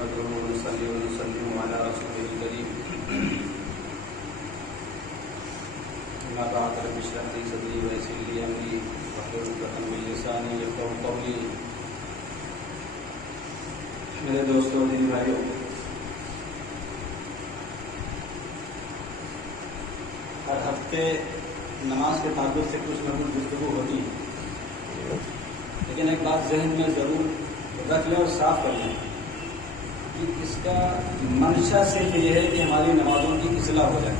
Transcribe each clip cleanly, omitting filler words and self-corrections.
نحمده ونصلي ونسلم على رسوله الكريم أما بعد رب اشرح لي صدري ويسر لي أمري واحلل عقدة من لساني يفقهوا قولي. میرے دوستوں دینی بھائیوں، ہر ہفتے نماز کے تعلق سے کچھ نہ کچھ گفتگو ہوتی ہے، لیکن ایک بات ذہن میں ضرور رکھ لیں اور صاف کر لیں کہ اس کا منشا صرف یہ ہے کہ ہماری نمازوں کی اصلاح ہو جائے.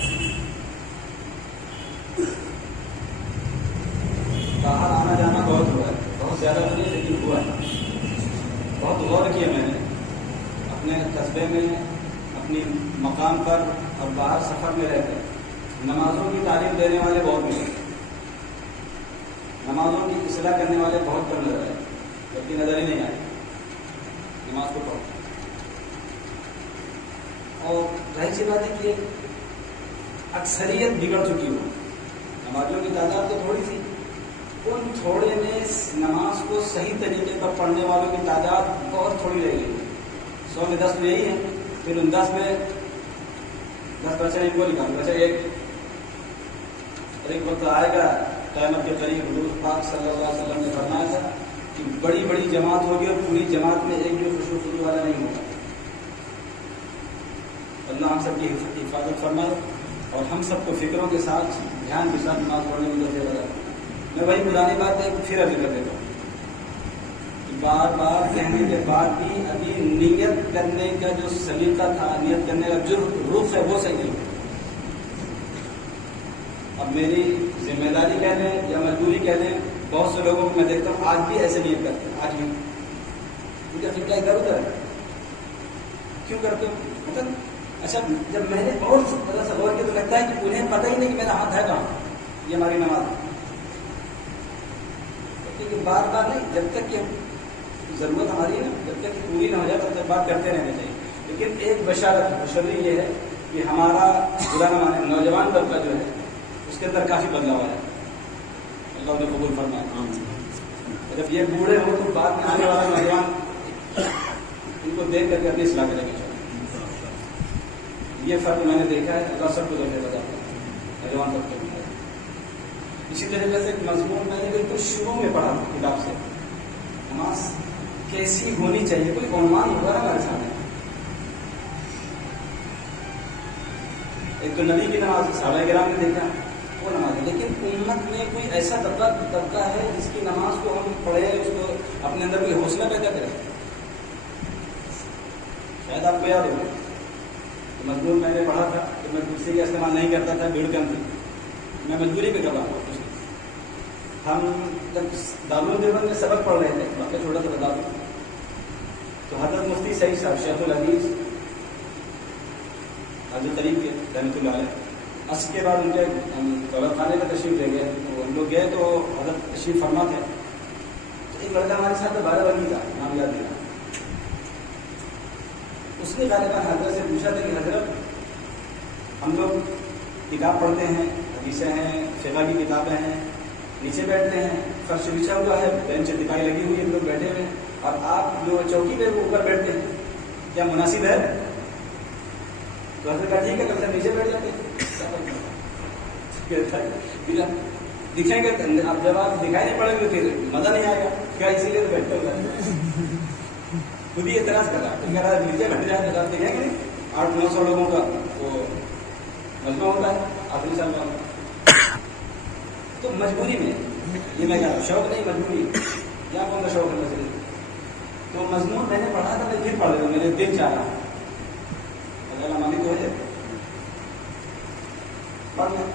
باہر آنا جانا بہت ہوا ہے، بہت زیادہ تو نہیں لیکن ہوا ہے. بہت غور کیا میں نے اپنے قصبے میں، اپنی مقام پر اور باہر سفر میں رہ کر نمازوں کی تعلیم دینے والے بہت ملے، نمازوں کی اصلاح کرنے والے بہت کم نظر آئے، جبکہ نظر ہی نہیں آئے. نماز کو پڑھو اور ظاہر سی بات ہے کہ اکثریت بگڑ چکی ہو. نمازیوں کی تعداد تو تھوڑی سی، ان تھوڑے میں نماز کو صحیح طریقے پر پڑھنے والوں کی تعداد بہت تھوڑی رہ گئی. 100 میں 10 تو یہی ہے، پھر ان 10 میں 10% ان کو نکالو. اچھا ایک وقت آئے گا قیامت کے قریب، حضور پاک صلی اللہ علیہ وسلم نے فرمایا تھا کہ بڑی بڑی جماعت ہوگی اور پوری جماعت میں ایک بھی خشوع خضوع والا نہیں ہوگا. اللہ ہم سب کی حفاظت فرمائے اور ہم سب کو فکروں کے ساتھ، دھیان کے ساتھ نماز پڑھنے کی توفیق عطا فرمائے. میں وہی پرانی بات ہے پھر عرض کر دیتا ہوں کہ بار بار کہنے کے بعد بھی ابھی نیت کرنے کا جو سلیقہ تھا، نیت کرنے کا جو رخ ہے وہ صحیح نہیں. اب میری ذمہ داری کہہ لیں یا مجبوری کہہ لیں، بہت سے لوگوں کو میں دیکھتا ہوں آج بھی ایسے نیت کرتے ہیں. آج بھی مجھے فکر ادھر ادھر ہے، کیوں کرتے ہو؟ مطلب اچھا جب میں نے اور ذرا سا غور کیا تو لگتا ہے کہ انہیں پتہ ہی نہیں کہ میرا ہاتھ ہے کہاں. یہ ہماری نماز ہے، کیونکہ بار بار نہیں، جب تک کہ ضرورت ہماری ہے نا، جب تک کہ پوری نہ ہو جائے تب تک بات کرتے رہنا چاہیے. لیکن ایک بشارت بشری یہ ہے کہ ہمارا برا نہ مانے نوجوان طبقہ جو ہے اس کے اندر کافی بدلاؤ ہے. اللہ نے قبول فرمائے. جب یہ بوڑھے ہوں تو بعد میں آنے والا نوجوان ان کو دیکھ کر کے اپنی اصلاح کریں گے. یہ فرق میں نے دیکھا ہے. اللہ سب کو دیکھے بتا نوجوان طبقے میں. اسی طریقے سے ایک مضمون میں نے بالکل شروع میں پڑھا کتاب سے، نماز کیسی ہونی چاہیے. کوئی عنوان ہوگا نا ہمارے سامنے. ایک تو نبی کی نماز صحابہ کرام نے دیکھا وہ نماز ہے، لیکن امت میں کوئی ایسا طبقہ ہے جس کی نماز کو ہم پڑھے، اس کو اپنے اندر کوئی حوصلہ پیدا کرے. شاید آپ کو یاد ہو مضمون میں نے پڑھا تھا کہ میں کرسی کا استعمال نہیں کرتا تھا، بھیڑ کم تھی، میں مجبوری پہ کر رہا ہوں. ہم جب دارالعلوم دیوبند میں سبق پڑھ رہے تھے، واقعہ چھوٹا سا بتا دوں، تو حضرت مفتی سعید صاحب شیخ الحدیث حضرت قریب کے رحمۃ اللہ علیہ، عصر کے بعد ان کے دولت خانے کا تشریف لے گئے. تو ہم لوگ گئے تو حضرت تشریف فرما تھے. تو ایک لڑکا ہمارے ساتھ 12 بنی تھا، نام یاد نہیں. اس نے غالباً حضرت سے پوچھا تھا کہ حضرت ہم لوگ کتاب پڑھتے ہیں، حدیثیں ہیں، فقہ کی کتابیں ہیں، نیچے بیٹھتے ہیں، فرش بچھا ہوا ہے، بینچ دکھائی لگی ہوئی ہے، ہم لوگ بیٹھے ہوئے ہیں، اور آپ جو چوکی پہ وہ اوپر بیٹھتے ہیں، کیا مناسب ہے؟ تو حضرت کہا ٹھیک ہے، کل سے نیچے بیٹھ جاتے ہیں. دکھیں گے اب جب آپ دکھائی نہیں پڑیں گے پھر مزہ نہیں آئے گا. کیا اسی لیے تو بیٹھتے ہوئے خود ہی اعتراض کر رہا ہے. کہہ رہا ہے نیچے بیٹھ جائے تو دیکھیں گے 800-900 لوگوں کا وہ مجمع ہوتا ہے آخری سال کا. تو مجبوری میں یہ میں کہہ رہا ہوں، شوق نہیں مجبوری. کیا کون سا شوق ہے مسئلے. تو مضمون میں نے پڑھا تھا، میں پھر پڑھ رہا ہوں، میرے دل چاہ رہا اگر ہماری تو ہے پڑھ لیں.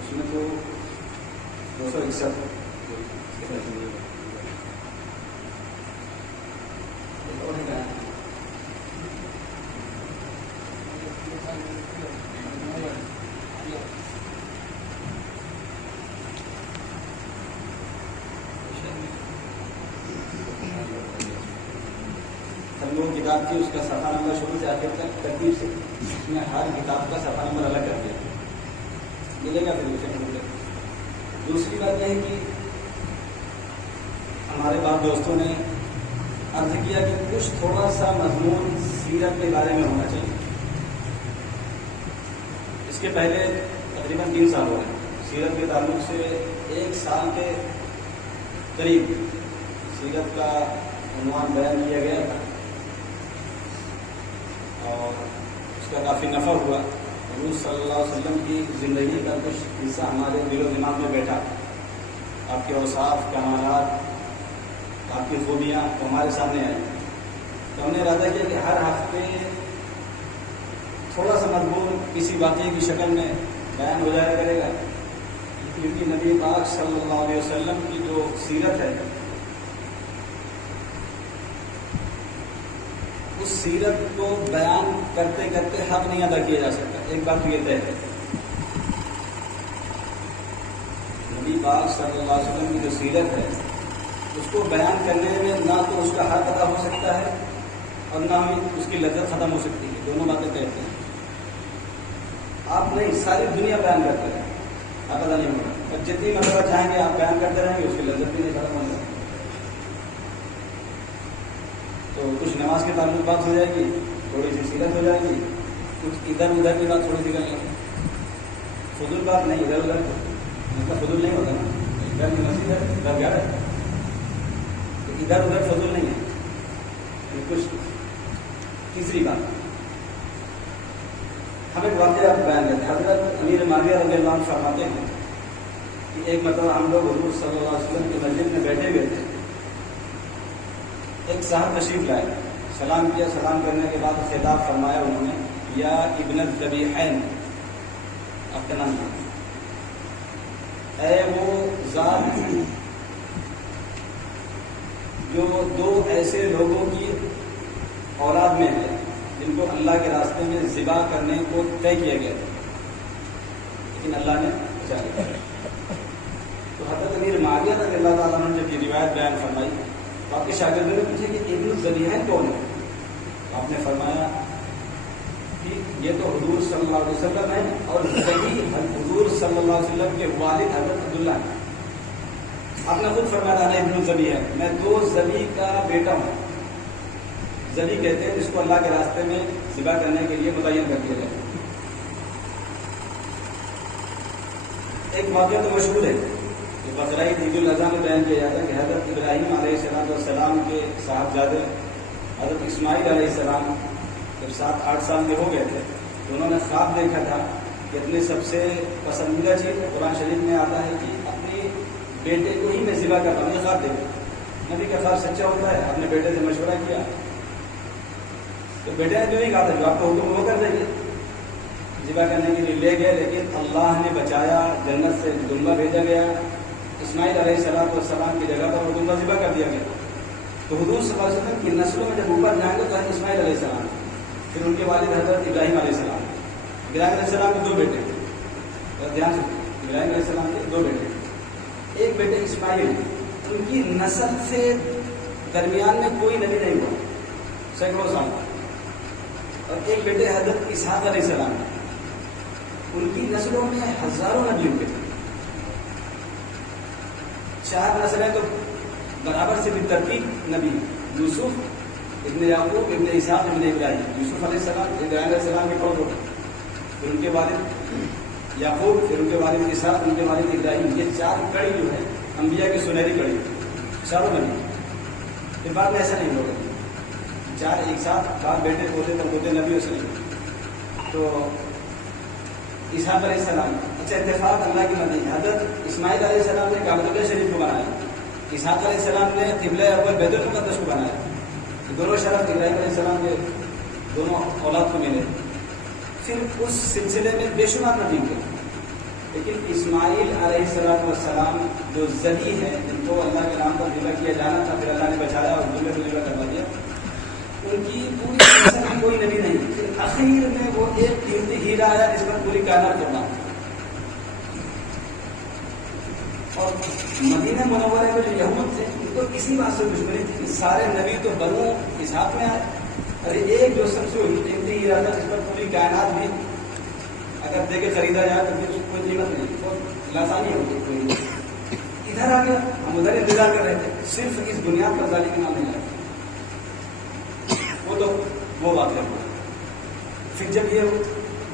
اس میں تو 261 جو کتاب تھی اس کا صفحہ نمبر شروع سے آخر تک ترتیب سے اس میں ہر کتاب کا صفحہ نمبر الگ کر دیا ملے گا پھر اسے ڈھونڈے. دوسری بات یہ ہے کہ ہمارے بعض دوستوں نے عرض کیا کہ کچھ تھوڑا سا مضمون سیرت کے بارے میں ہونا چاہیے. اس کے پہلے تقریباً 3 سال ہو گئے سیرت کے تعلق سے 1 سال کے قریب سیرت کا عنوان بیان کیا گیا تھا اور اس کا کافی نفع ہوا. حضور صلی اللہ علیہ وسلم کی زندگی کا کچھ حصہ ہمارے دل و دماغ میں بیٹھا. آپ کے اوصاف، کمالات، آپ کی خوبیاں ہمارے سامنے آئی. تو ہم نے ارادہ کیا کہ ہر ہفتے تھوڑا سا مضمون کسی واقعے کی شکل میں بیان ہو جایا کرے گا، کیونکہ نبی پاک صلی اللہ علیہ وسلم کی جو سیرت ہے اس سیرت کو بیان کرتے کرتے حق نہیں ادا کیا جا سکتا. ایک بات تو یہ طے ہے نبی پاک صلی اللہ علیہ وسلم کی جو سیرت ہے اس کو بیان کرنے میں نہ تو اس کا حق ادا ہو سکتا ہے اور نہ ہی اس کی لذت ختم ہو سکتی ہے. دونوں باتیں کہتے ہیں. آپ نہیں ساری دنیا بیان کرتے ہیں حق ادا نہیں ہوگا اور جتنی مرتبہ چاہیں گے آپ بیان کرتے رہیں گے اس کی لذت بھی نہیں ختم ہو جائے. تو کچھ نماز کے تعلق بات ہو جائے گی، تھوڑی سی سیرت ہو جائے گی، کچھ ادھر ادھر کی بات تھوڑی سی کر لیں گے. فضول بات نہیں، ادھر ادھر مطلب فضول نہیں ہوتا نا. ادھر کی مسجد ہے ادھر گھر ہے تو ادھر ادھر فضول نہیں ہے. کچھ تیسری بات ہم ایک واقعہ بیان کرتے ہیں. حضرت امیر معاویہ رضی اللہ عنہ فرماتے ہیں کہ ایک مرتبہ ہم لوگ حضور صلی اللہ علیہ وسلم کی مسجد میں بیٹھے ہوئے تھے. ایک صاحب تشریف لائے، سلام کیا. سلام کرنے کے بعد خطاب فرمایا انہوں نے، یا ابن الذبیحین، آپ کا نام اے وہ ذات جو 2 ایسے لوگوں کی اولاد میں ہے جن کو اللہ کے راستے میں ذبح کرنے کو طے کیا گیا تھا لیکن اللہ نے بچا لیا. تو حضرت امیر معاویہ رضی اللہ تعالیٰ عنہ نے جب یہ روایت بیان فرمائی تو آپ کے شاگردوں نے پوچھا کہ ابن الذبیحین کون ہے؟ تو آپ نے فرمایا کہ یہ تو حضور صلی اللہ علیہ وسلم ہے اور ذبی حضور صلی اللہ علیہ وسلم کے والد حضرت عبداللہ ہیں. آپ نے خود فرمایا انا ابن الذبیحین، میں 2 ذبی کا بیٹا ہوں. ذبی کہتے ہیں جس کو اللہ کے راستے میں ذبح کرنے کے لیے متعین کر دیا جائے. ایک واقعہ تو مشہور ہے کہ بقرعید عید الاضحیٰ میں بیان کیا جاتا ہے کہ حضرت ابراہیم علیہ السلام کے صاحبزادے حضرت اسماعیل علیہ السلام جب 7-8 سال کے ہو گئے تھے تو انہوں نے خواب دیکھا تھا کہ اپنی سب سے پسندیدہ چیز قرآن شریف میں آتا ہے کہ اپنے بیٹے کو ہی میں ذبح کرتا ہوں. یہ خواب دیکھا. نبی کا خواب سچا ہوتا ہے. اپنے بیٹے سے مشورہ کیا تو بیٹے نے جو نہیں کہا تھا جو آپ کو حکم وہ کر دیں گے ذبح کرنے کے لیے لے گئے، لیکن اللہ نے بچایا. جنت سے دمبا بھیجا گیا. اسماعیل علیہ السلام کی جگہ پر وہ دمبا ذبح کر دیا گیا. تو حضور صلی اللہ علیہ وسلم کی نسلوں میں جب اوپر جائیں گے تو اسماعیل علیہ السلام، پھر ان کے والد حضرت ابراہیم علیہ السلام. ابراہیم علیہ السلام کے 2 بیٹے تھے. دھیان سے ابراہیم علیہ السلام کے 2 بیٹے. ایک بیٹے اسماعیل، ان کی نسل سے درمیان میں کوئی نبی نہیں ہوا سینکڑوں سال. اور ایک بیٹے حضرت اسحاق علیہ السلام، ان کی نسلوں میں ہزاروں نبی ہوئے تھے. 4 نسلیں تو برابر سے بھی ترتیب نبی. یوسف ابن یعقوب ابن اسحاق ابن ابراہیم. یوسف علیہ السلام ابراہیم علیہ السلام کے پڑوس ہوتے، پھر ان کے والد یعقوب، پھر ان کے والد اسحاق، ان کے والد ابراہیم. یہ 4 کڑی جو ہے انبیاء کی سنہری کڑی، چاروں نبی. پھر بعد میں ایسا نہیں ہوگا 4 ایک ساتھ باپ بیٹے پوتے پوتے نبیوں سے نہیں. تو اسحاق علیہ السلام، اچھا اتفاق اللہ کی مرضی. حضرت اسماعیل علیہ السلام نے کعبۃ اللہ شریف کو بنایا. اسحاق علیہ السلام نے قبلہ اول بیت المقدس کو بنایا. دونوں شرف ابراہیم علیہ السلام کے دونوں اولاد کو ملے. پھر اس سلسلے میں بے شمار نبی ہوئے، لیکن اسماعیل علیہ السلام جو ذبی ہے جن کو اللہ کے نام پر ذبح کیا جانا تھا، پھر اللہ نے بچایا اور دنیا کو ذبح کروا دیا. ان کی پوری نسل میں کوئی نبی نہیں. پھر آخر میں وہ ایک قیمتی ہیرا آیا جس پر پوری کائنات کرنا. اور مدینہ منورہ میں جو یہود تھے ان کو کسی بات سے دشمنی تھی. سارے نبی تو بنو اسحاق میں آئے ارے ایک جو سب سے قیمتی ہیرا تھا جس پر پوری کائنات بھی اگر دے کے خریدا جائے تو پھر اس کو کوئی قیمت نہیں، بہت لاسانی ہوتی کوئی. ادھر آ گیا، ہم ادھر انتظار کر رہے تھے، صرف اس بنیاد پر ظالم کے نام نہیں آیا. وہ تو وہ واقعہ ہوا. پھر جب یہ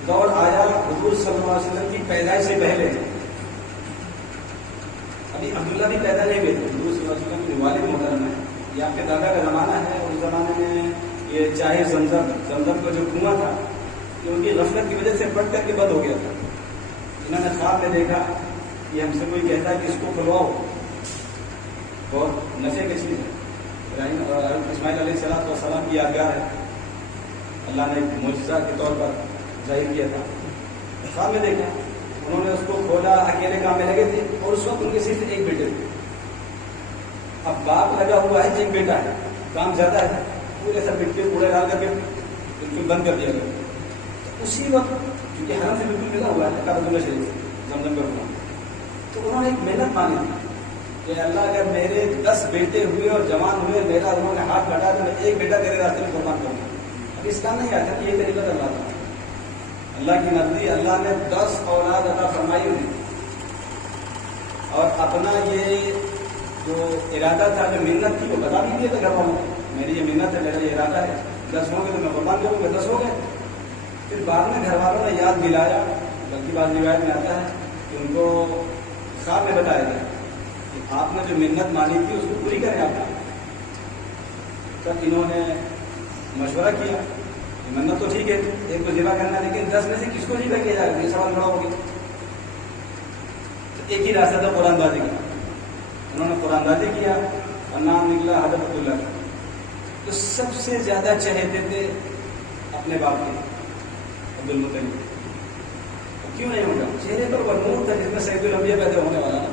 دور آیا حضور صلی اللہ علیہ وسلم کی پیدائش سے پہلے، ابھی عبداللہ بھی پیدا نہیں ہوئے تھے، حضور صلی اللہ علیہ وسلم کے والد محترم ہے، یہ آپ کے دادا کا زمانہ ہے. اور اس زمانے میں یہ چاہے زمزم کا جو کنواں تھا کہ ان کی غفلت کی وجہ سے پھٹ کر کے بند ہو گیا تھا. انہوں نے خواب میں دیکھا کہ ہم سے کوئی کہتا ہے کہ اس کو کھلواؤ، بہت نفع کی چیز ہے. ابراہیم اور اسماعیل علیہ السلام کی یادگار ہے، اللہ نے ایک معجزہ کے طور پر ظاہر کیا تھا. خواب میں دیکھا، انہوں نے اس کو کھولا، اکیلے کام میں لگے تھے اور اس وقت ان کے صرف ایک بیٹے تھے. اب باپ لگا ہوا ہے، ایک بیٹا ہے، کام زیادہ ہے، پورے سب مٹی کوڑے ڈال کر کے بالکل بند کر دیا گیا. اسی وقت کیونکہ حرم سے بالکل ملا ہوا ہے کعبۃ اللہ شریف زمزم کا کنواں، تو انہوں نے ایک محنت مانی تھی کہ اللہ اگر میرے 10 بیٹے ہوئے اور جوان ہوئے، میرا انہوں نے ہاتھ کاٹا تو میں ایک بیٹا تیرے راستے میں قربان کروں گا. اب اس کا نہیں آتا کہ یہ طریقہ اللہ تھا. اللہ کی مرضی، اللہ نے 10 اولاد عطا فرمائی انہیں، اور اپنا یہ جو ارادہ تھا، جو منت تھی، وہ بتا بھی دیا تھا گھر والوں کو، میری یہ منت ہے، میرا یہ ارادہ ہے، 10 ہوں گے تو میں قربان کروں گا. 10 ہو گئے. پھر بعد میں گھر والوں نے یاد دلایا، بلکہ بعض روایت میں آتا ہے کہ ان کو خواب میں بتایا گیا کہ آپ نے جو منت مانی تھی اس کو پوری کریں آپ. تب انہوں نے مشورہ کیا، منت تو ٹھیک ہے، ایک کو ذبح کرنا، لیکن 10 میں سے کس کو ذبح کیا جائے گا؟ یہ سوال بڑا ہو گیا. ایک ہی راستہ تھا قرآن بازی کا. انہوں نے قرآن بازی کیا اور نام نکلا حضرت عبداللہ کا. تو سب سے زیادہ چہتے تھے اپنے باپ کے، عبد المطلب. کیوں نہیں ہوگا؟ چہرے پر وہ نور تھا جس میں سید الانبیاء پیدا ہونے والا تھا.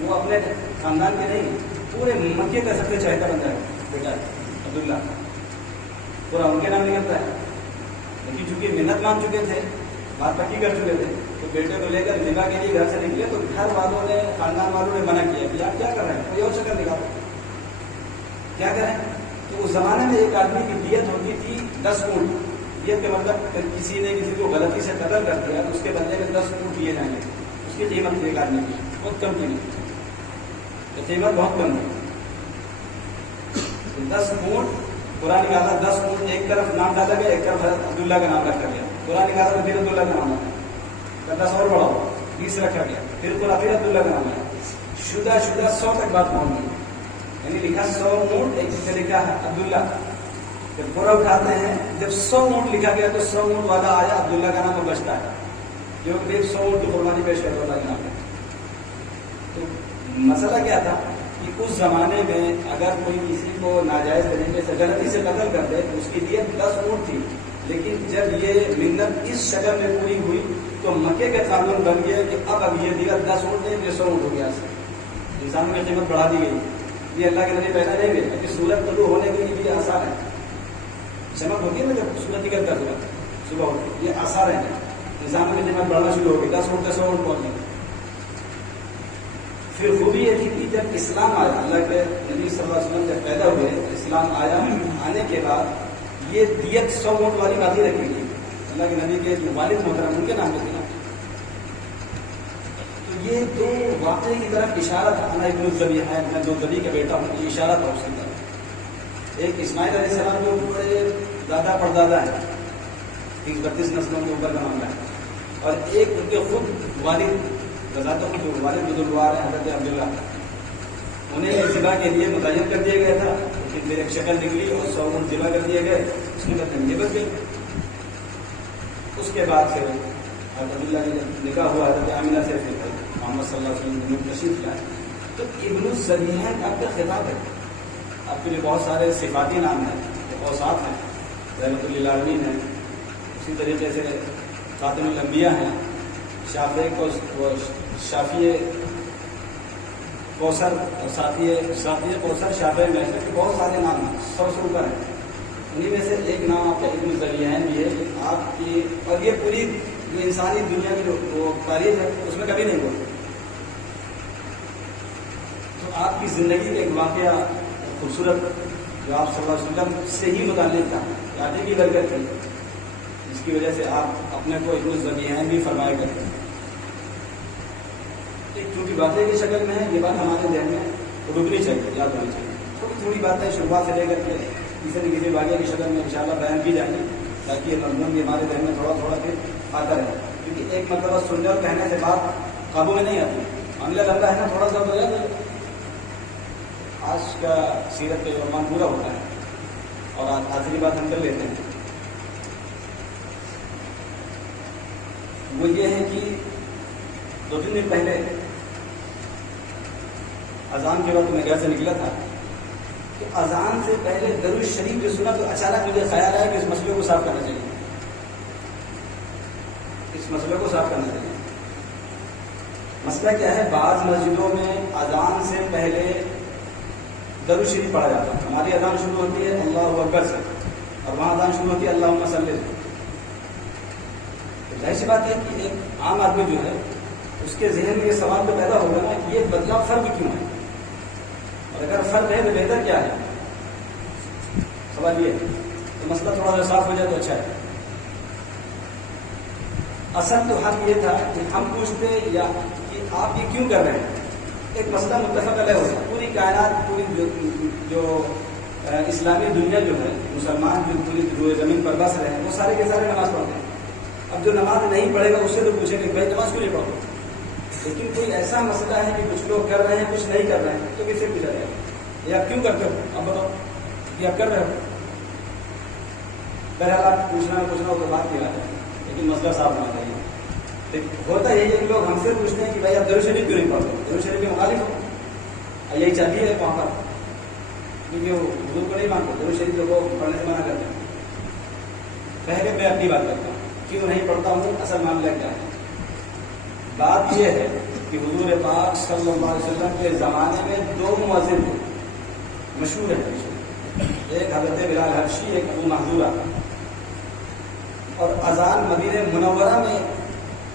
وہ اپنے خاندان کے نہیں، پورے مکے کا سب سے چہتا بندہ ہے بیٹا عبداللہ، پورا ان کے نام نکلتا ہے. لیکن چونکہ منت مان چکے تھے، بات پکی کر چکے تھے، تو بیٹے کو لے کر ذبح کے لیے گھر سے نکلے تو گھر والوں نے، خاندان والوں نے منع کیا کہ آپ کیا کر رہے ہیں، کوئی اور شکل نکالو، کیا کریں. تو اس زمانے میں ایک آدمی کی دیت ہوتی تھی 10 اونٹ. دیت کا مطلب کسی نے کسی کو غلطی سے قتل کر دیا تو اس کے بدلے میں 10 اونٹ لیے جائیں گے. اس کی قیمت ایک آدمی کی بہت کم قیمت، تو قیمت بہت کم ہے. 10 اونٹ قرآن نکالا، 10 اونٹ ایک طرف نام ڈالا گیا، ایک طرف حضرت عبداللہ کا نام رکھا گیا. قرآن نکالا تو پھر عبداللہ کا نام آیا، 10 اور بڑا ہوا، 20 رکھا گیا، پھر قرآن پھر عبداللہ کا نام آیا. شدہ 100 تک بات پہنچ گئی. یعنی لکھا 100 اونٹ، ایک جگہ لکھا ہے عبداللہ. جب پورا اٹھاتے ہیں، جب 100 اونٹ لکھا گیا تو 100 اونٹ والا آیا، عبداللہ کا نام بچتا ہے، جو کہ 100 اونٹ کی قربانی پیش کرتا اللہ کے نام ہے. تو مسئلہ کیا تھا کہ اس زمانے میں اگر کوئی کسی کو ناجائز طریقے سے غلطی سے قتل کر دے تو اس کی دیت 10 اونٹ تھی. لیکن جب یہ منت اس شکل میں پوری ہوئی تو مکے کا قانون بن گیا کہ اب یہ دیت 10 اونٹ نہیں، یہ 100 اونٹ ہو گیا. انسانوں کی قیمت بڑھا دی گئی. یہ اللہ کے نبی پیدا نہیں ہوئے کہ سورج طلوع ہونے کے لیے بھی آسان ہے. چمک ہوتی ہے نا جب سورج نکلتا ہے، صبح ہوتی ہے، یہ آسان ہے. انسانوں کی قیمت بڑھنا شروع ہو گئی، 10 اونٹ سے 100 اونٹ پہنچ گئی. پھر خوبی یہ تھی کہ جب اسلام آیا، اللہ کے نبی صلی اللہ علیہ وسلم جب پیدا ہوئے، اسلام آیا، آنے کے بعد یہ دیت 100 اونٹ والی بات ہی رکھی گئی. اللہ کے نبی کے جو والد محترم ان کے نام پہ تھی. تو یہ دو واقعے کی طرف اشارہ تھا. انا ابن الذبیح ہے، میں 2 ذبیح کا بیٹا ہوں، یہ اشارہ تھا اس کی طرف. ایک اسماعیل علیہ السلام جو بڑے دادا پردادا ہے، 32 نسلوں کے اوپر کا معاملہ ہے. اور ایک ان کے خود والد جو والد بزرگوار ہیں حضرت عبداللہ، انہیں ذبح کے لیے متعین کر دیا گیا تھا. لیکن پھر ایک شکل نکلی اور 100 اونٹ ذبح کر دیے گئے، اس میں تک بچ گئی. اس کے بعد پھر حضرت عبداللہ نے نکاح ہوا حضرت آمینہ سے، پھر محمد صلی اللہ علیہ وسلم نے تشریف لائے. تو ابن الذبیح آپ کا خطاب ہے. آپ کے لیے بہت سارے صفاتی نام ہیں، اوصاف ہیں، رحمۃ للعالمین ہیں. اسی طریقے سے خاتم الانبیاء ہیں، شافی کوثر، ساتھی کوثر، شافی محشر کے بہت سارے نام ہیں، 100 سے اوپر ہیں. انہیں میں سے ایک نام آپ کا ابن الذبیح بھی ہے. آپ کی اور یہ پوری جو انسانی دنیا کی جو تاریخ ہے اس میں کبھی نہیں ہوا. تو آپ کی زندگی کا ایک واقعہ خوبصورت جو آپ صلی اللہ علیہ وسلم سے ہی متعلق تھا، آٹے کی برکت تھی، جس کی وجہ سے آپ اپنے کو ابن الذبیحین بھی فرمایا کرتے ہیں. ایک چھوٹی باتیں کی شکل میں ہے، یہ بات ہمارے ذہن میں رکنی چاہیے، یاد ہونی چاہیے. تھوڑی تھوڑی باتیں شروعات سے لے کر کے کسی نہ کسی واقعے کی شکل میں انشاءاللہ بیان کی جائیں گی، تاکہ یہ مضمون بھی ہمارے ذہن میں تھوڑا تھوڑا پھر آتا رہے. کیونکہ ایک مرتبہ سننے اور کہنے سے بات قابو میں نہیں آتی، معاملہ لمبا ہے نا، تھوڑا سا ہو جائے. آج کا سیرت کا عنوان پورا ہوتا ہے اور آخری بات ہم کر لیتے ہیں. وہ یہ ہے کہ 2-3 دن پہلے اذان کے وقت میں گھر سے نکلا تھا، تو اذان سے پہلے درود شریف جو سنا تو اچانک مجھے خیال آیا کہ اس مسئلے کو صاف کرنا چاہیے. اس مسئلے کو صاف کرنا چاہیے. مسئلہ کیا ہے؟ بعض مسجدوں میں اذان سے پہلے درود شریف پڑھا جاتا ہے. ہماری اذان شروع ہوتی ہے اللہ اکبر سے، اور وہاں اذان شروع ہوتی ہے اللہم صلی. ظاہر سی بات ہے کہ ایک عام آدمی جو ہے اس کے ذہن میں یہ سوال تو پیدا ہوگا نا کہ یہ بدلاؤ فرق کیوں ہے، اور اگر فرق ہے تو بہتر کیا ہے. سوال یہ ہے، تو مسئلہ تھوڑا سا صاف ہو جائے تو اچھا ہے. اصل تو حق یہ تھا کہ ہم پوچھتے یا کہ آپ یہ کیوں کر رہے ہیں. ایک مسئلہ متفق علیہ ہوتا ہے. پوری کائنات، پوری جو اسلامی دنیا جو ہے، مسلمان جو پوری روئے زمین پر بس رہے ہیں، وہ سارے کے سارے نماز پڑھتے ہیں. اب جو نماز نہیں پڑھے گا اس سے تو پوچھیں گے بھائی نماز کیوں نہیں پڑھو. لیکن کوئی ایسا مسئلہ ہے کہ کچھ لوگ کر رہے ہیں کچھ نہیں کر رہے ہیں، تو کس سے پوچھا جائے گا یہ آپ کیوں کرتے ہو؟ اب بتاؤ یہ آپ کر رہے ہو. بہرحال آپ پوچھنا ہو تو بات کی بات ہے، لیکن مسئلہ صاف ہونا چاہیے. ہوتا یہی ہے کہ لوگ ہم سے پوچھتے ہیں کہ بھائی آپ درود شریف کیوں نہیں پڑھتے؟ درود شریف کے مخالف ہو، یہی چاہیے ہے وہاں پر، کیونکہ وہ حضور کو نہیں مانتے. درود شریف کو پڑھنے سے منع کرتے ہیں. پہلے میں اپنی بات کرتا ہوں کیوں نہیں پڑھتا ہوں. اصل معاملہ کیا ہے؟ بات یہ ہے کہ حضور پاک صلی اللہ علیہ وسلم کے زمانے میں 2 مؤذن تھے، مشہور ہے. ایک حضرت بلال حبشی، ایک ابو محذورہ. اور اذان مدینہ منورہ میں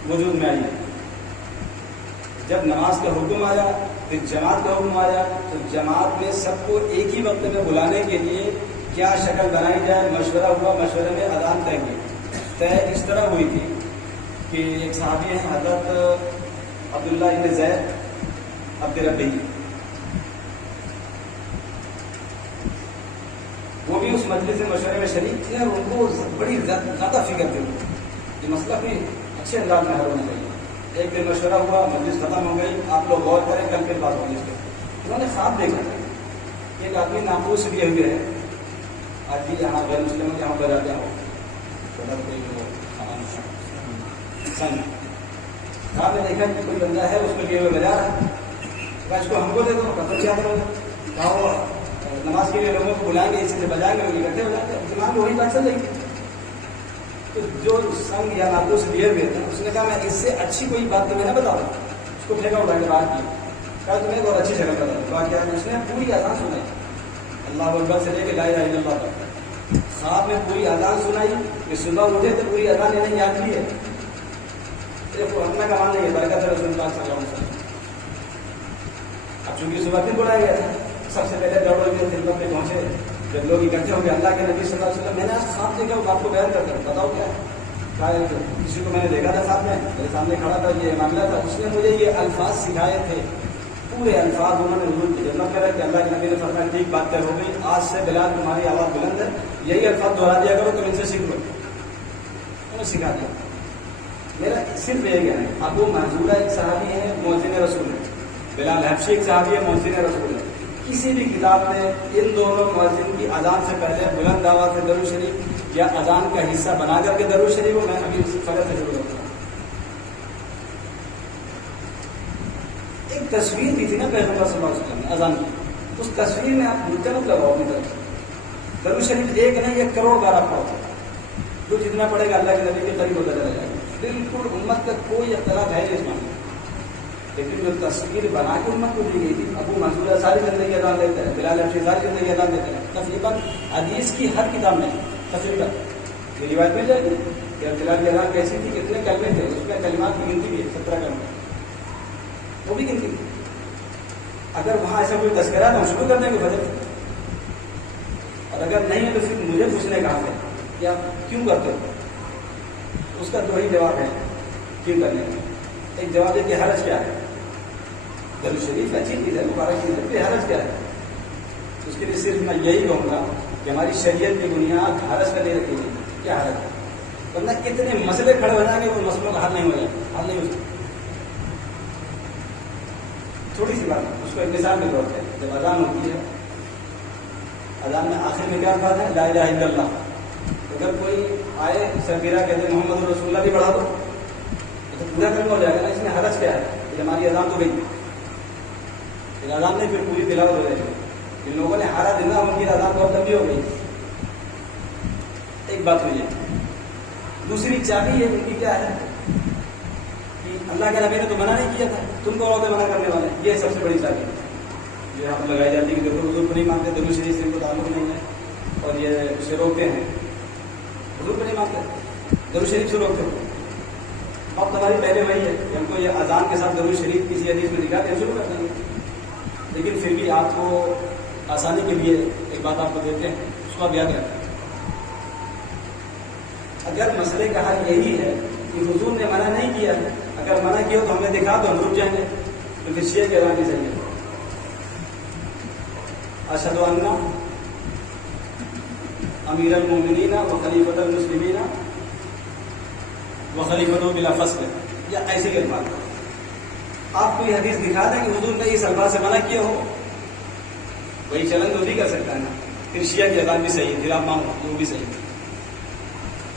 وجود میں آئی ہے. جب نماز کا حکم آیا، پھر جماعت کا حکم آیا، تو جماعت میں سب کو ایک ہی وقت میں بلانے کے لیے کیا شکل بنائی جائے، مشورہ ہوا. مشورے میں اذان طے ہوئی. طے اس طرح ہوئی تھی کہ ایک صحابی ہیں حضرت عبداللہ ابن زید عبد ربی، وہ بھی اس مجلس مشورے میں شریک تھے، اور ان کو بڑی زیادہ فکر تھی. یہ مسئلہ بھی اچھے انداز میں حل ہونا چاہیے. ایک دن مشورہ ہوا، مجلس ختم ہو گئی، آپ لوگ غور کریں کل پھر بات ہوگی. اس پہ انہوں نے خواب دیکھا کہ ایک آدمی ناقوس لیے ہوئے ہے. آج بھی یہاں غیر مسلموں کے یہاں پر جاتے ہوں سنگ، خواب میں دیکھا کہ کوئی بندہ ہے اس کو لیے ہوئے بجا رہا ہے. اس کو ہم کو دے دو، قتل کیا کرو. کہا نماز کے لیے لوگوں کو بلائیں گے، اسی سے بجائیں گے، وہ اکٹھے ہو جاتے ہیں. دماغ میں وہی بات چل رہی تھی. تو جو سنگ یا ناقوس لیے ہوئے تھے اس نے کہا میں اس سے اچھی کوئی بات تمہیں نہ بتاؤں. اس کو پھینکا اٹھا کے بات کی. کہا تمہیں بہت اچھی جگہ بتا دوں. کیا اس نے پوری اذان سنائی، اللہ اکبر سے لے کے لا الہ الا اللہ تک. خواب میں پوری اذان سنائی. کہ صبح اٹھے تو پوری اذان انہیں یاد بھی ہے. اپنا کمان نہیں ہے، برکت ہے رسول اللہ صلی اللہ علیہ وسلم. اب چونکہ صبح پھر بلایا گیا تھا، سب سے پہلے دوڑ کے خدمت پہ پہنچے. جب لوگ اکٹھے ہو گئے، اللہ کے نبی صلی اللہ علیہ وسلم، میں نے آج خواب دیکھا، وہ آپ کو بیان کرتا ہوں، بتاؤ کیا ہے. کسی کو میں نے دیکھا تھا خواب میں، میرے سامنے کھڑا تھا، یہ معاملہ تھا. اس نے مجھے یہ الفاظ سکھائے تھے، پورے الفاظ انہوں نے حضور کی خدمت کرا کہ اللہ کے نبی نے فرمایا ٹھیک بات طے ہو گئی، آج سے بلال تمہاری آواز بلند ہے، یہی الفاظ دہرا دیا کرو، تم ان سے سیکھ لو. انہوں نے سکھا دیا. میرا صرف یہ کہنا ہے، ابو محذورہ ایک صحابی ہے، مؤذن رسول ہے. بلال حبشی ایک صحابی ہے، مؤذن رسول ہے. کسی بھی کتاب میں ان دونوں مؤذن کی اذان سے پہلے بلند آواز سے درود شریف یا اذان کا حصہ بنا کر کے درود شریف میں ابھی فجر سے شروع کرتا ہوں. ایک تصویر بھی تھی نا پیغمبر صلی اللہ علیہ وسلم اذان کی، اس تصویر میں آپ مجھے مت لگاؤ اپنی طرف. درود شریف ایک نہیں 1 کروڑ بار آپ پڑھو، جو جتنا پڑھے گا اللہ کے نبی کے قریب ہوتا چلا جائے گا. بالکل امت کا کوئی اختلاف ہے نہیں اس معاملے میں. لیکن جو تصویر بنا کے امت کو دی گئی تھی، ابو منصور ساری زندگی اذان دیتے ہیں، بلال حبشی ساری زندگی اذان دیتے ہیں. تقریباً حدیث کی ہر کتاب میں تقریباً یہ روایت مل جائے گی کہ بلال کی اذان کیسی تھی، کتنے کلمے تھے، اس میں کلمات کی گنتی بھی ہے 17 کلمے، وہ بھی گنتی تھی. اگر وہاں ایسا کوئی تذکرہ تو ہم شروع کر دیں گے فجر. اور اگر نہیں ہے تو پھر مجھے پوچھنے کا حق ہے کہ آپ کیوں کرتے ہو. اس کا دو ہی جواب ہے کیوں کرنے کا. ایک جواب ہے کہ حرج کیا ہے. درود شریف اچھی چیز ہے, مبارک چیز ہے, پھر حرج کیا ہے. اس کے لیے صرف میں یہی کہوں گا کہ ہماری شریعت کی بنیاد حرج کا نہیں رکھی گئی. کیا حرج ہے؟ ورنہ کتنے مسئلے کھڑے ہو جائیں گے, وہ مسئلوں کا حل نہیں ہو جائے, حل نہیں ہو سکتا. تھوڑی سی بات, اس کو ایک مثال کی ضرورت ہے. جب اذان ہوتی ہے, اذان میں آخر میں کیا الفاظ ہے؟ لا الہ الا اللہ. اگر کوئی آئے سرگیرہ کہتے محمد رسول اللہ بھی بڑھا دو تو پورا کرنا ہو جائے گا نا. اس میں حرج کیا ہے؟ کہ ہماری اذان تو گئی, پھر اذان نہیں, پھر پوری تلاوت ہو جائے گی. جن لوگوں نے ہارا دینا ان کی اذان بہت لمبی ہو گئی. ایک بات ہوئی ہے. دوسری چابی ہے ان کی کیا ہے کہ اللہ کے نبی نے تو منع نہیں کیا تھا, تم کو اور منع کرنے والے. یہ سب سے بڑی چابی ہے جو یہاں پر لگائی جاتی ہے کہ دیکھو حضور کو نہیں مانتے, درود شریف سے ان کو تعلق نہیں ہے, اور یہ اسے روکتے ہیں. حضور کو نہیں مانتے, درود شریف سے روکتے ہو. اب تمہاری پہلے وہی ہے کہ ہم کو یہ اذان کے ساتھ درود شریف کسی حدیث میں دکھاتے ہیں, شروع کر دیں گے. لیکن پھر بھی آپ کو آسانی کے لیے ایک بات آپ کو دیتے ہیں, اس کو آپ یاد رکھیں. اگر مسئلے کا حل یہی ہے کہ حضور نے منع نہیں کیا ہے, اگر منع کیا ہو تو ہمیں دکھا تو ہم رک جائیں گے, تو پھر شیعہ کی اذان بھی صحیح ہے. اشہد ان امیر المومنین و خلیفۃ المسلمین و خلیفۃ بلا فصل, یا ایسے کے الفاظ. آپ کو یہ حدیث دکھا دیں کہ حضور نے اس الفاظ سے منع کیا ہو, وہی چلن تو بھی کر سکتا ہے نا. پھر شیعہ کی اذان بھی صحیح ہے, پھر آپ مانگو وہ بھی صحیح ہے.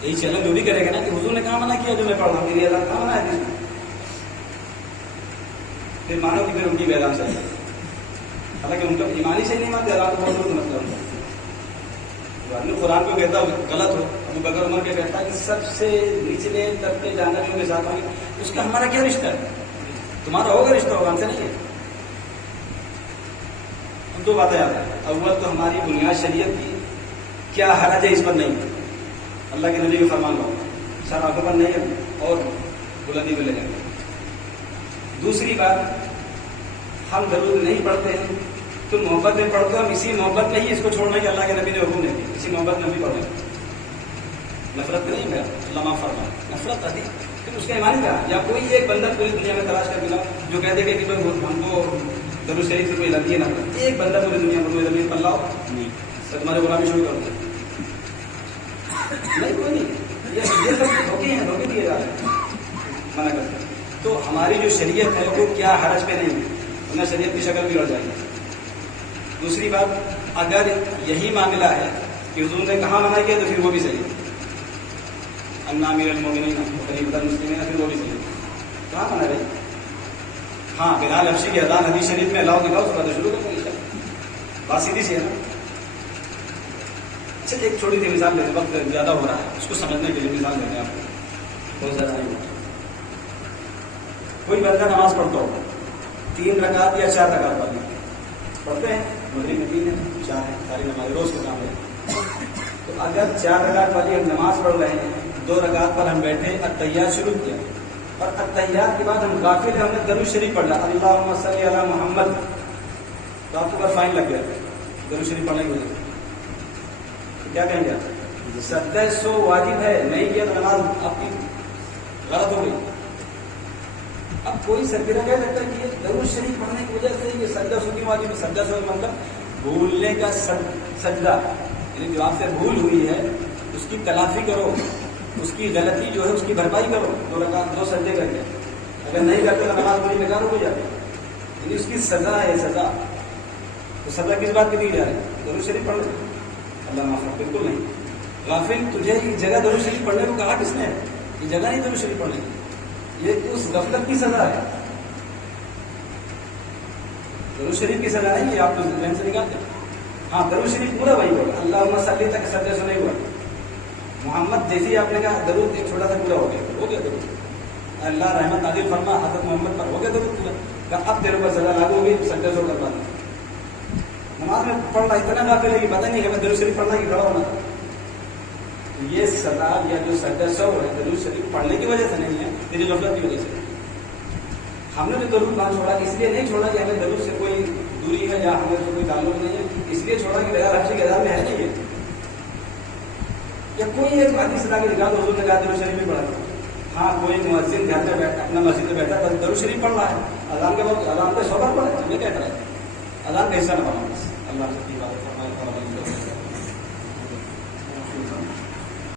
یہی چیلنج جو بھی کرے گا نا کہ حضور نے کہاں منع کیا جو میں پڑھ رہا ہوں, میری اذان کہاں منع ہے. پھر مانو کہ پھر ان کی بھی اذان صحیح ہے. حالانکہ ان کا ایمانی صحیح نہیں مانتے, اذان کو بہت بہت مسئلہ ہوتا ہے. قرآن کو کہتا غلط ہو, ابو بکر عمر کے کہتا ہے کہ سب سے نچلے طبقے جانبیوں کے ساتھ ہوں گے, اس کا ہمارا کیا رشتہ ہے؟ تمہارا ہوگا رشتہ, ہوگا, ہم سے نہیں ہے. دو باتیں یاد ہیں. اول تو ہماری بنیاد شریعت کی کیا حرج ہے اس پر نہیں, اللہ کے نبی کا فرمان لو, سر آنکھوں پر نہیں ہے اور بلندی میں لے جائیں گے. دوسری بات, ہم درود نہیں پڑھتے ہیں تو محبت میں پڑھتے ہو, ہم اسی محبت میں ہی اس کو چھوڑنے کے اللہ کے نبی نے حکم دے دی, اسی محبت میں بھی پڑھیں. نفرت نہیں ہے, اللہ معاف فرمائے, نفرت آتی. پھر اس کا ایمان کیا, یا کوئی ایک بندہ پوری دنیا میں تلاش کر ملا جو کہہ دے گا کہ ہم کو درود شریف سے کوئی لگی ہے نفرت. ایک بندہ پوری دنیا میں کوئی زمین پر لاؤ, تمہارے غلامی شروع کر دیں. نہیں, کوئی نہیں. یہ سب دھوکے ہیں, دھوکے دیے جا رہے ہیں, منع کرتے ہیں. تو ہماری جو شریعت ہے وہ کیا حرج پہ نہیں ہے, ورنہ شریعت کی شکل بگڑ جائے گی. دوسری بات, اگر یہی معاملہ ہے کہ حضور نے کہاں منع کیا تو پھر وہ بھی صحیح ہے. ان امیر المومنین خلیفۃ المسلمین, پھر وہ بھی صحیح ہے. کہاں منع رہی؟ ہاں, بلال حبشی کی اذان حدیث شریف میں لاؤ دکھاؤ, اس کے بعد شروع کر دیں. بات سیدھی سی ہے نا. اچھا, ایک چھوٹی سی مثال دیتے, وقت زیادہ ہو رہا ہے, اس کو سمجھنے کے لیے مثال دیتے ہیں آپ کو, بہت زیادہ نہیں ہوتا. کوئی بندہ نماز پڑھتا ہو, 3 رکعت یا 4 رکعت والی پڑھتے ہیں, مغرب میں 3 ہے, 4 ہے, ساری نماز روز کا کام ہے. تو اگر 4 رکعت والی ہم نماز پڑھ رہے ہیں, 2 رکعت پر ہم بیٹھے, التحیات شروع کیا, اور التحیات کے بعد ہم غافل ہیں, ہم نے درود شریف پڑھ رہا, اللہم صلی علی محمد, تو آپ کے اوپر فائن لگ گیا درود شریف پڑھنے کی وجہ سے. کیا کہیں گے آپ؟ 700 واجب ہے, نہیں کیا تو نماز آپ کی غلط ہو گئی. اب کوئی سرگرہ کہہ سکتا ہے کہ یہ درود شریف پڑھنے کی وجہ سے یہ سجدہ سنی واجب ہے. سجدہ سنی مطلب بھولنے کا سجدہ, یعنی جو آپ سے بھول ہوئی ہے اس کی تلافی کرو, اس کی غلطی جو ہے اس کی بھرپائی کرو, 2 رکعت 2 سجدے کر کے. اگر نہیں کرتے تو نماز پوری بیکار ہو جاتی ہے. یعنی اس کی سزا ہے, سزا. تو سزا کس بات کی دی جا رہی ہے؟ درود شریف پڑھ لو, اللہ معاف. بالکل نہیں. غافل, تجھے یہ جگہ درود شریف پڑھنے کو کہا کس نے؟ یہ جگہ نہیں درود شریف پڑھنے کی, یہ اس غفلت کی سزا ہے. درود شریف کی سزا نہیں ہے, آپ کو ذہن سے نکالتے. ہاں, درود شریف پورا وہی ہوگا, اللہم صلی تک سجدے سے نہیں ہوا. محمد جیسے آپ نے کہا درود ایک چھوٹا سا پورا ہو گیا درود. اللہ رحمت نازل فرما حضرت محمد پر, ہو گیا درود پورا. اب تیرے پر سزا لاگو ہوگی, سجدے سے کروا دیں. نماز میں پڑھ رہا اتنا غافل ہے کہ پتہ نہیں ہے میں درود شریف پڑھنا کہ کھڑا ہونا. یہ سزا یا جو سجدہ سو ہے درود شریف پڑھنے کی وجہ سے نہیں ہے, تیری غفلت کی وجہ سے. ہم نے جو درود نہ چھوڑا اس لیے نہیں چھوڑا کہ ہمیں درود سے کوئی دوری ہے یا ہمیں سے کوئی تعلق نہیں ہے, اس لیے چھوڑا کہ بغیر حبشی کے اذان میں ہے نہیں ہے. یا کوئی ایک حدیث لا کے دکھا دو حضور نے کہا درود شریف بھی پڑھا. ہاں کوئی مؤذن گھر میں بیٹھا اپنا مسجد میں بیٹھا بس درود شریف پڑھ رہا ہے, اذان کے وقت اذان پہ سو بار پڑھے, ہمیں کیا کریں, اذان کا حصہ نہ بنا. اللہ سے کی بات فرمائے.